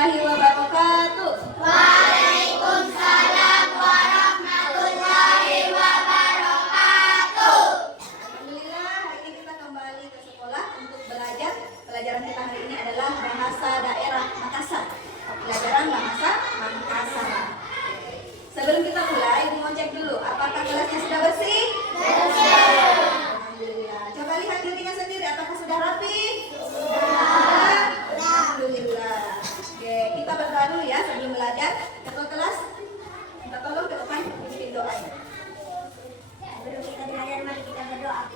warahmatullahi wabarakatuh. Waalaikumsalam warahmatullahi wabarakatuh. Alhamdulillah, hari ini kita kembali ke sekolah untuk belajar. Pelajaran kita hari ini adalah bahasa daerah Makassar. Pelajaran bahasa Makassar. Sebelum kita mulai, mau cek dulu, apakah kelasnya sudah bersih? Bersih. Alhamdulillah. Coba lihat dirinya sendiri, apakah sudah rapi? Sudah. Alhamdulillah. Oke, kita berdoa dulu ya sebelum belajar. Ketua kelas, minta tolong ke depan pimpin doa. Sebelum kita belajar, mari kita berdoa.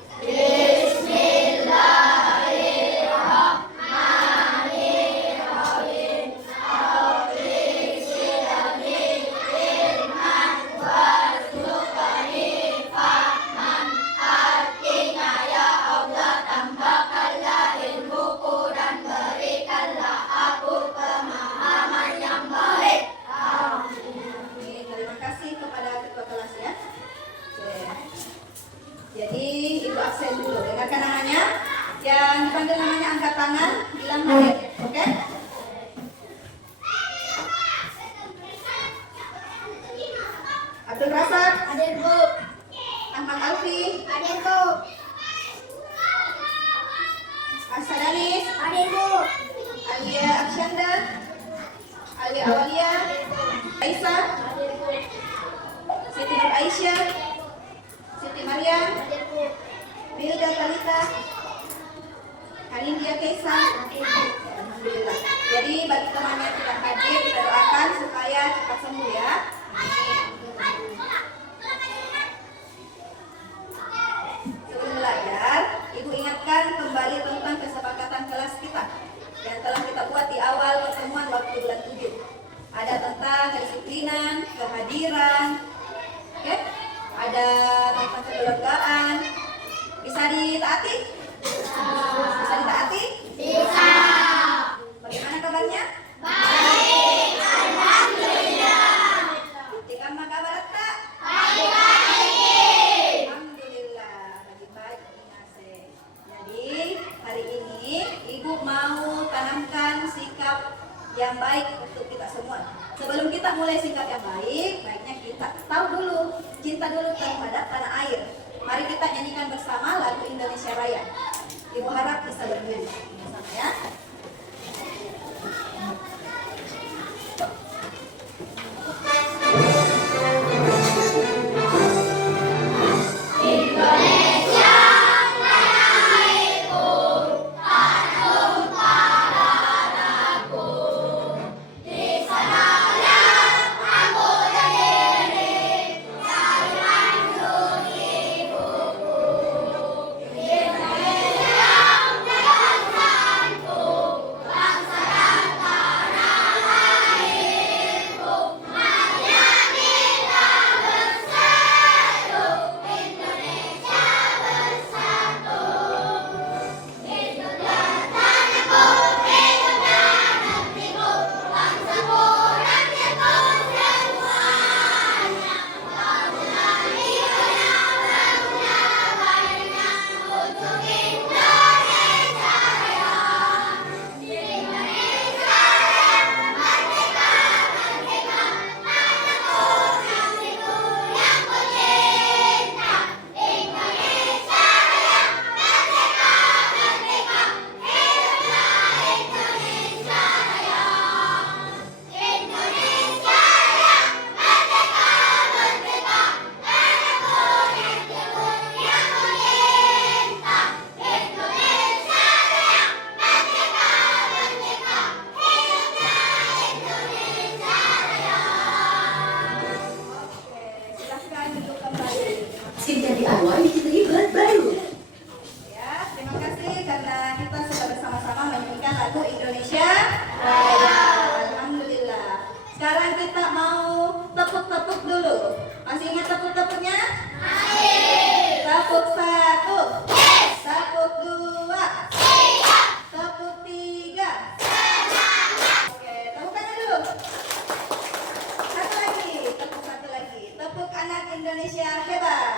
Terima kasih kepada ketua kelas ya. Oke. Jadi ibu absen dulu. Dengarkan namanya. Yang dipanggil namanya angkat tangan, bilang hadir. Oke? Abdul Razak, Hadir, Bu. Ahmad Alfi, Hadir, Bu. Asadanis, Hadir, Bu. Alia Aksyanda, Alia Awalia, Aisyah, Hadir, Bu. Siti Nur Aisyah, Siti Maryam, Hadir, Bu. Wilda Talita, Hanindia Kaisan. Alhamdulillah. Jadi bagi teman yang tidak hadir, kita doakan supaya cepat sembuh ya. Sebelum belajar, Ibu ingatkan kembali tentang kesepakatan kelas kita yang telah kita buat di awal pertemuan waktu bulan 7. Ada tentang kedisiplinan, kehadiran, oke? Ada tentang kekeluargaan. Bisa ditaati? Bisa ditaati? Bisa. Bagaimana kabarnya? Baik. Alhamdulillah. Jika maka barat tak? Baik. Alhamdulillah, baik-baik Inase. Jadi hari ini Ibu mau tanamkan sikap yang baik untuk kita semua. Sebelum kita mulai sikap yang baik, baiknya kita tahu dulu, cinta dulu terhadap tanah air. Mari kita nyanyikan bersama lagu Indonesia Raya. Ibu harap bisa berdiri bersama ya. Silahkan duduk kembali. Sehingga di awal ribet baru. Ya, terima kasih karena kita sudah bersama-sama menyanyikan lagu Indonesia Raya. Alhamdulillah. Sekarang kita mau tepuk-tepuk dulu. Masih ingat tepuk-tepuknya? Tepuk 1, tepuk 2, tepuk 3. Oke, tepuk tangan dulu. Satu lagi, tepuk satu lagi. Tepuk anak Indonesia hebat.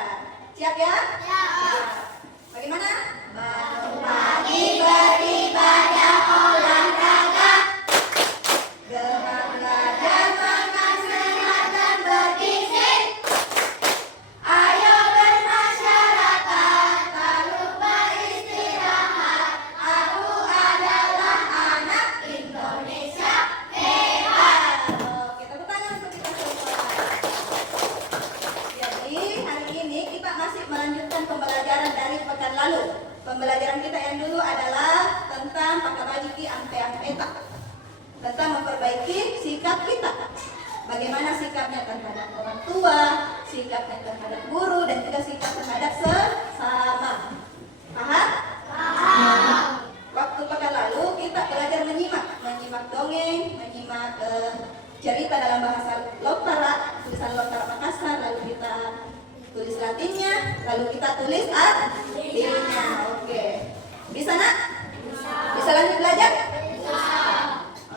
Siap ya? Siap. Bagaimana? Pagi beribadah olahraga. bagaimana sikapnya terhadap orang tua, sikapnya terhadap guru, dan juga sikap terhadap sesama. Paham? Waktu pekan lalu kita belajar menyimak dongeng, menyimak cerita dalam bahasa Lontara, tulisan Lontara Makassar, lalu kita tulis Latinnya, lalu kita tulis artinya. Oke. Bisa nak? Bisa lanjut belajar?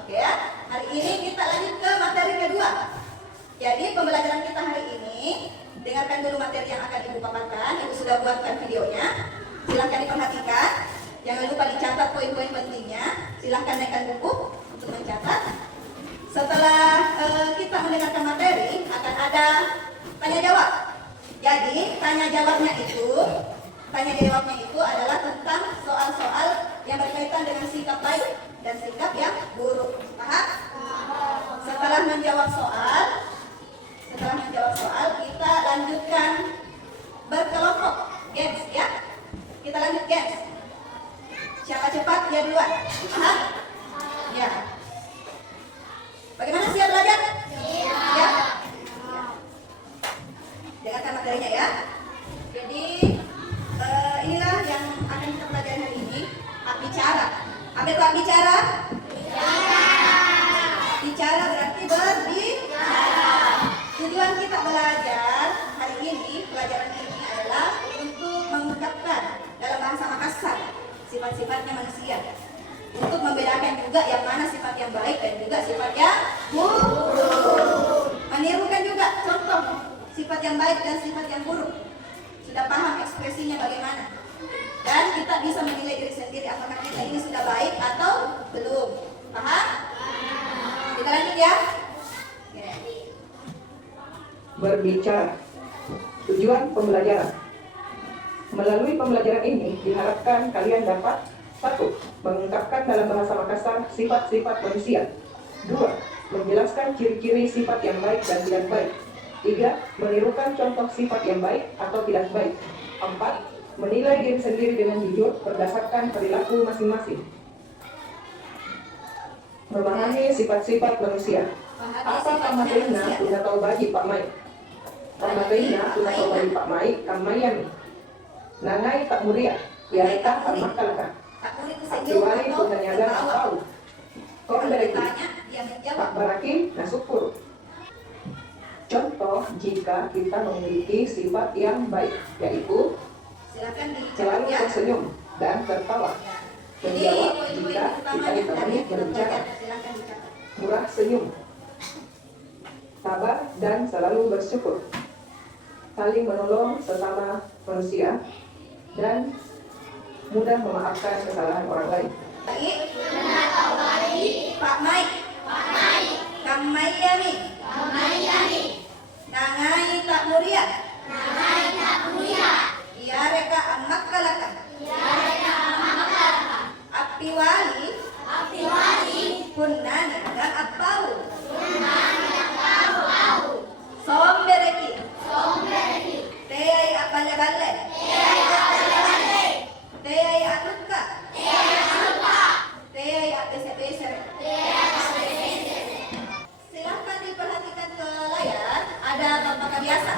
Oke ya. Hari ini kita lanjut ke materi kedua. Jadi pembelajaran kita hari ini, dengarkan dulu materi yang akan Ibu paparkan. Ibu sudah buatkan videonya. Silahkan diperhatikan. Jangan lupa dicatat poin-poin pentingnya. Silahkan naikkan buku untuk mencatat. Setelah kita mendengarkan materi, akan ada tanya jawab. Jadi tanya jawabnya itu adalah tentang soal-soal yang berkaitan dengan sikap baik dan sikap yang buruk. Paham? Setelah menjawab soal, kita lanjutkan berkelompok games ya. Kita lanjut games. Siapa cepat dia duluan. Paham? Ya. Bagaimana siap belajar? Ya. Dengarkan materinya ya. Jadi inilah yang akan kita pelajari hari ini. Hak bicara. Apa itu hak bicara? Bicara berarti berbicara. Tujuan kita belajar hari ini, pelajaran ini adalah untuk mengungkapkan dalam bahasa Makassar sifat-sifatnya manusia. Untuk membedakan juga yang mana sifat yang baik dan juga sifat yang buruk. Menirukan juga contoh sifat yang baik dan sifat yang buruk. Sudah paham ekspresinya bagaimana? Dan kita bisa menilai diri sendiri apakah kita ini sudah baik atau belum. Paham? Kita lanjut ya. Berbicara. Tujuan pembelajaran. Melalui pembelajaran ini diharapkan kalian dapat 1. Mengungkapkan dalam bahasa Makassar sifat-sifat manusia. 2. Menjelaskan ciri-ciri sifat yang baik dan tidak baik. 3. Menirukan contoh sifat yang baik atau tidak baik. 4. Menilai diri sendiri dengan jujur berdasarkan perilaku masing-masing. Memahami sifat-sifat manusia. Apa pamatrina tuna tahu bagi Pak Mai? Pamatrina tuna tahu bagi Pak Mai kamayami. Nangai tak muria, yareka tak makalaka. Akiwali punanyaga tak tahu. Kau berarti tak baraki nasukuru. Contoh jika kita memiliki sifat yang baik, yaitu selalu tersenyum dan tertawa. Menjawab jika kita ditemani berbicara. Murah senyum, sabar dan selalu bersyukur. Saling menolong sesama manusia dan mudah memaafkan kesalahan orang lain. Pak Mai. Kamayami. Nangai tak muria. Yareka amak kalaka. Apiwali. Punani dan apau. Sombereki. Teyai apale-bale. Teyai aluka. Teyai apese-pese. Silahkan diperhatikan ke layar. Ada Papaka biasa.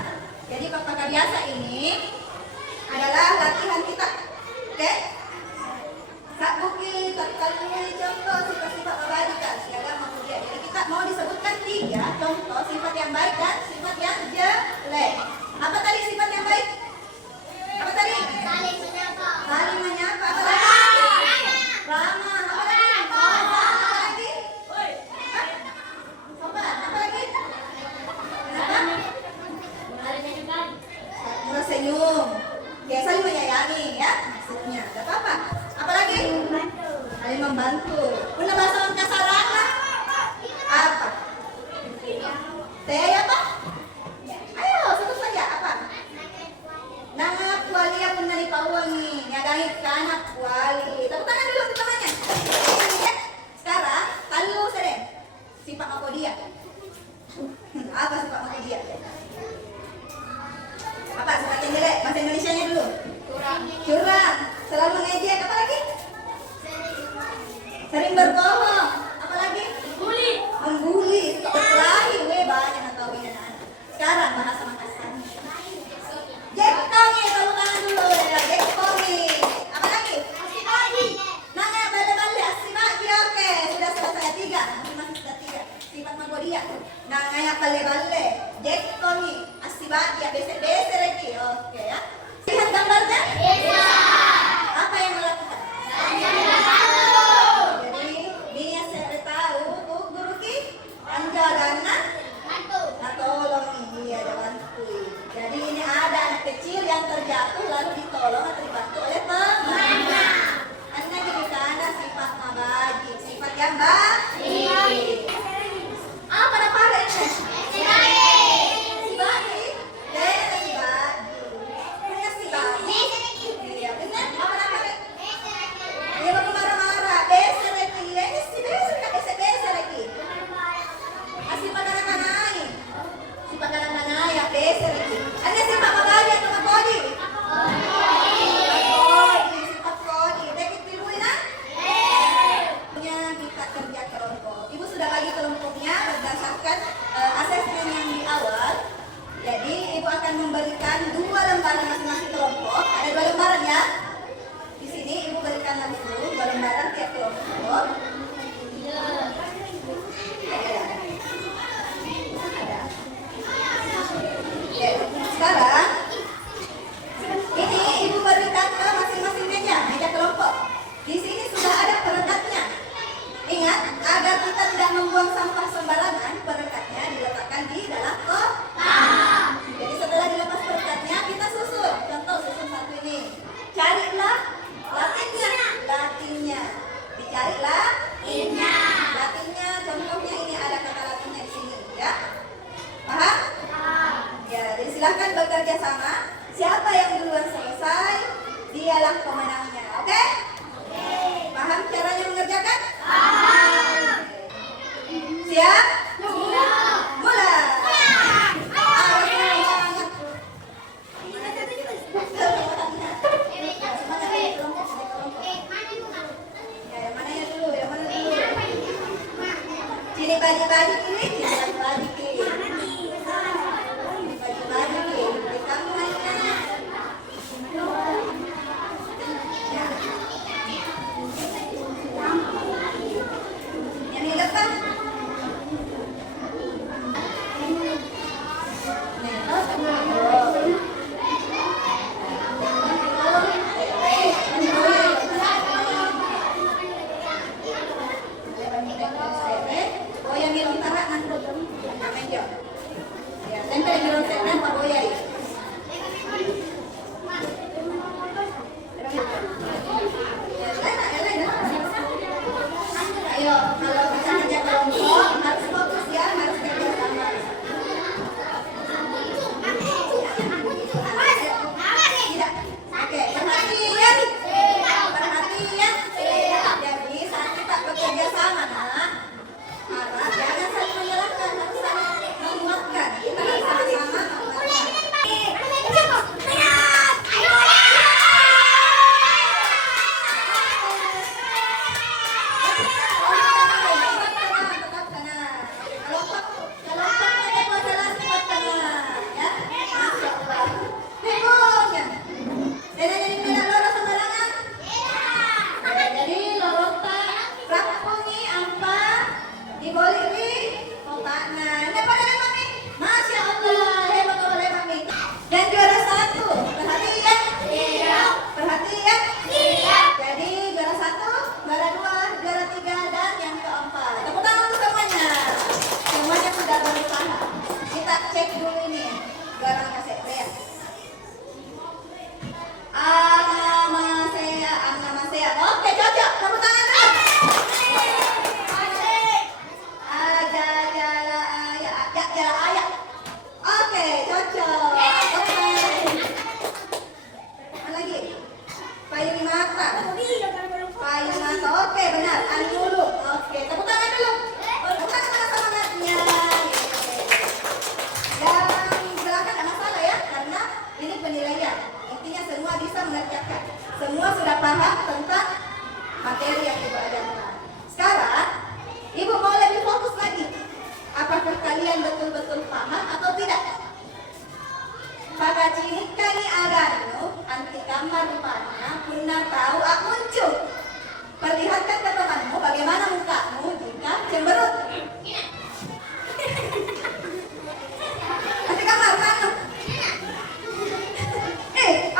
Jadi Papaka biasa ini adalah latihan kita. Oke? Sak buki, terkalui contoh sifat-sifat kebajikan. Siaga kemudian. Jadi kita mau disebutkan 3 contoh sifat yang baik dan sifat yang jelek. Apa tadi sifat yang baik? Apa tadi? Saling menyapa. Apa lagi? Ramah. Apa lagi? Apa lagi? Sopan. Apa lagi? Kenapa? Murah senyum. Oke, saling menyayangi ya maksudnya. Gak apa-apa. Apa lagi? Saling membantu. Punya bahasa Makassar apa? Teh apa? Ayo, sebut saja apa? Nama kuali yang pernah dipawangi. Nyadari anak kuali. Tepuk tangan dulu untuk temannya. Sekarang, talu sering. Sifat apa dia? Apa sifat apa dia? Apa sifat yang jelek? Bahasa Indonesianya dulu. Curang. Selalu mengejek. Apa lagi? Sering berbohong. Apa lagi? Membuli. Berkelahi. Banyak. Dibagi-bagi ini, dibagi-bagi. Dibagi-bagi. Kamu hanya. Ya. Yang ini lepas. Oh, yang minum tarak nanti. Amin, yo. Ya, tempel minum tarak Pak Boyai. Ayo, kalau bisa kerja kelompok harus fokus ya, harus kerja sama. Tidak. Oke, perhatian. Perhatian. Jadi saat kita bekerja sama, nak, harap jangan saling menyalahkan, harus saling menguatkan. Kita harus sama-sama menguatkan. Dan juara satu, perhatian. Perhatian. Jadi juara satu, juara dua, juara tiga, dan yang keempat. Tepuk tangan untuk semuanya. Semuanya sudah berusaha. Kita cek dulu ini. Juara kasih ya. Annamasea. Oke, cocok. Tepuk tangan dulu. Jala ayat. Oke, cocok. Oke. Apa lagi? Payung mata. Payung mata. Oke, benar. Anu dulu. Oke, tepuk tangan dulu. Tepuk tangan mana semangatnya. Yang belakang ada masalah ya, karena ini penilaian. Intinya semua bisa mengerjakan. Semua sudah paham tentang materi yang Ibu ajarkan. Sekarang, Ibu mau lebih fokus lagi. Apakah kalian betul-betul paham atau tidak? Pagacinikani agano, anti kamar rupanya, punna tahu muncul. Perlihatkan ke temanmu bagaimana mukamu jika cemberut. Anti kamar mana?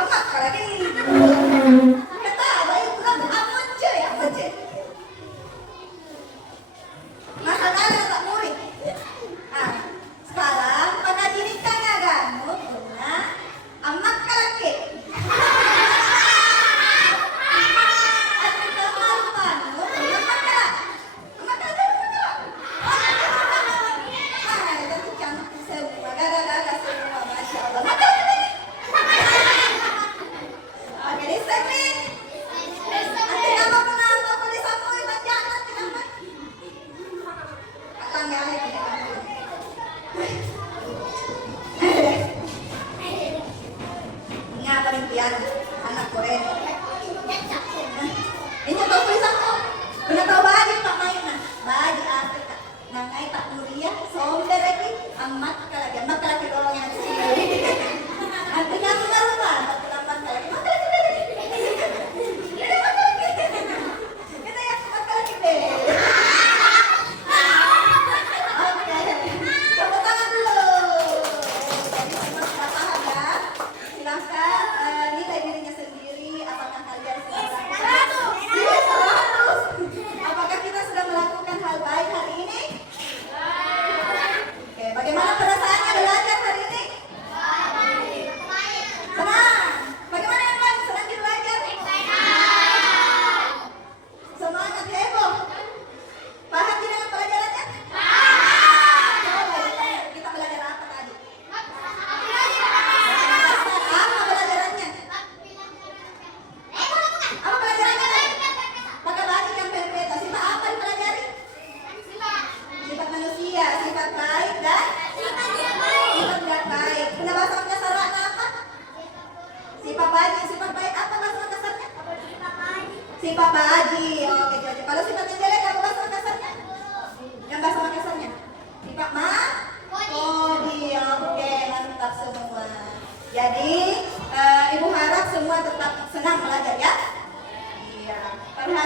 Amat kalau ini. Kata bayi pulang muncul ya, muncul. Masalah tak murid. Sekarang pagacinikani agano, punna amat kalaki. Anak Korea. Ini tahu tulisan kok. Kena tahu baju Pak Maina. Baju Afrika. Nangai tak mulia, somber lagi. Amat kalagi. Amat kalagi dorong yang sini. Artinya aku nggak lupa. Aku lambat kalagi. Amat kalagi. Kita ya amat kalagi deh. Oke. Tepuk tangan dulu. Jadi semua sudah paham ya. Silahkan nilai dirinya sendiri. Apakah kalian sudah melakukan? Iya, 100. Apakah kita sudah melakukan hal baik hari ini? Oke, bagaimana perasaannya belajar hari ini? Senang.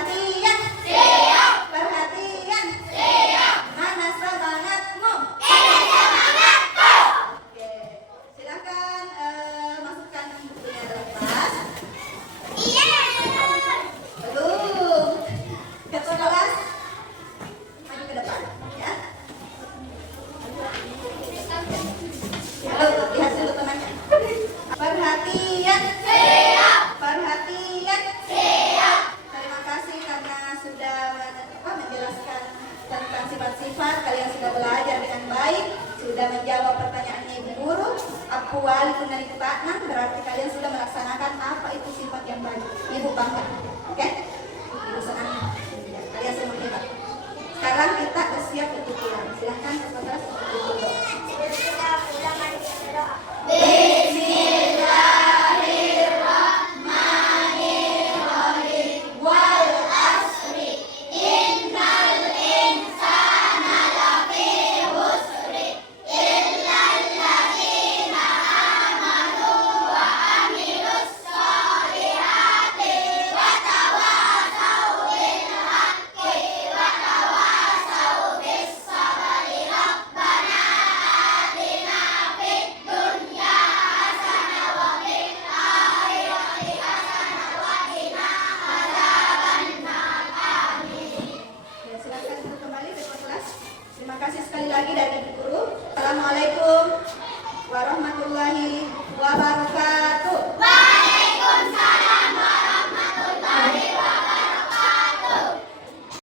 Perhatian. Siap. Perhatian. Siap. Mana semangatmu? Ini semangatku. Oke. Silakan masukkan bukunya dalam tas. Iya. Belum. Ketua kelas. Maju ke depan, ya. Halo, lihat dulu temannya. Perhatian. Siap. Perhatian. Siap. Terima kasih karena sudah menjelaskan tentang sifat-sifat. Kalian sudah belajar dengan baik, sudah menjawab pertanyaannya Ibu Guru. Akwal dengan Ibu Taknan, berarti kalian sudah melaksanakan apa itu sifat yang baik. Ibu bangga. Oke? Ibu senang. Kalian semua hebat. Sekarang kita bersiap untuk pulang. Silahkan ketua kelas untuk berdoa. Ya, silakan untuk kembali ke kelas. Terima kasih sekali lagi dari Ibu Guru. Assalamualaikum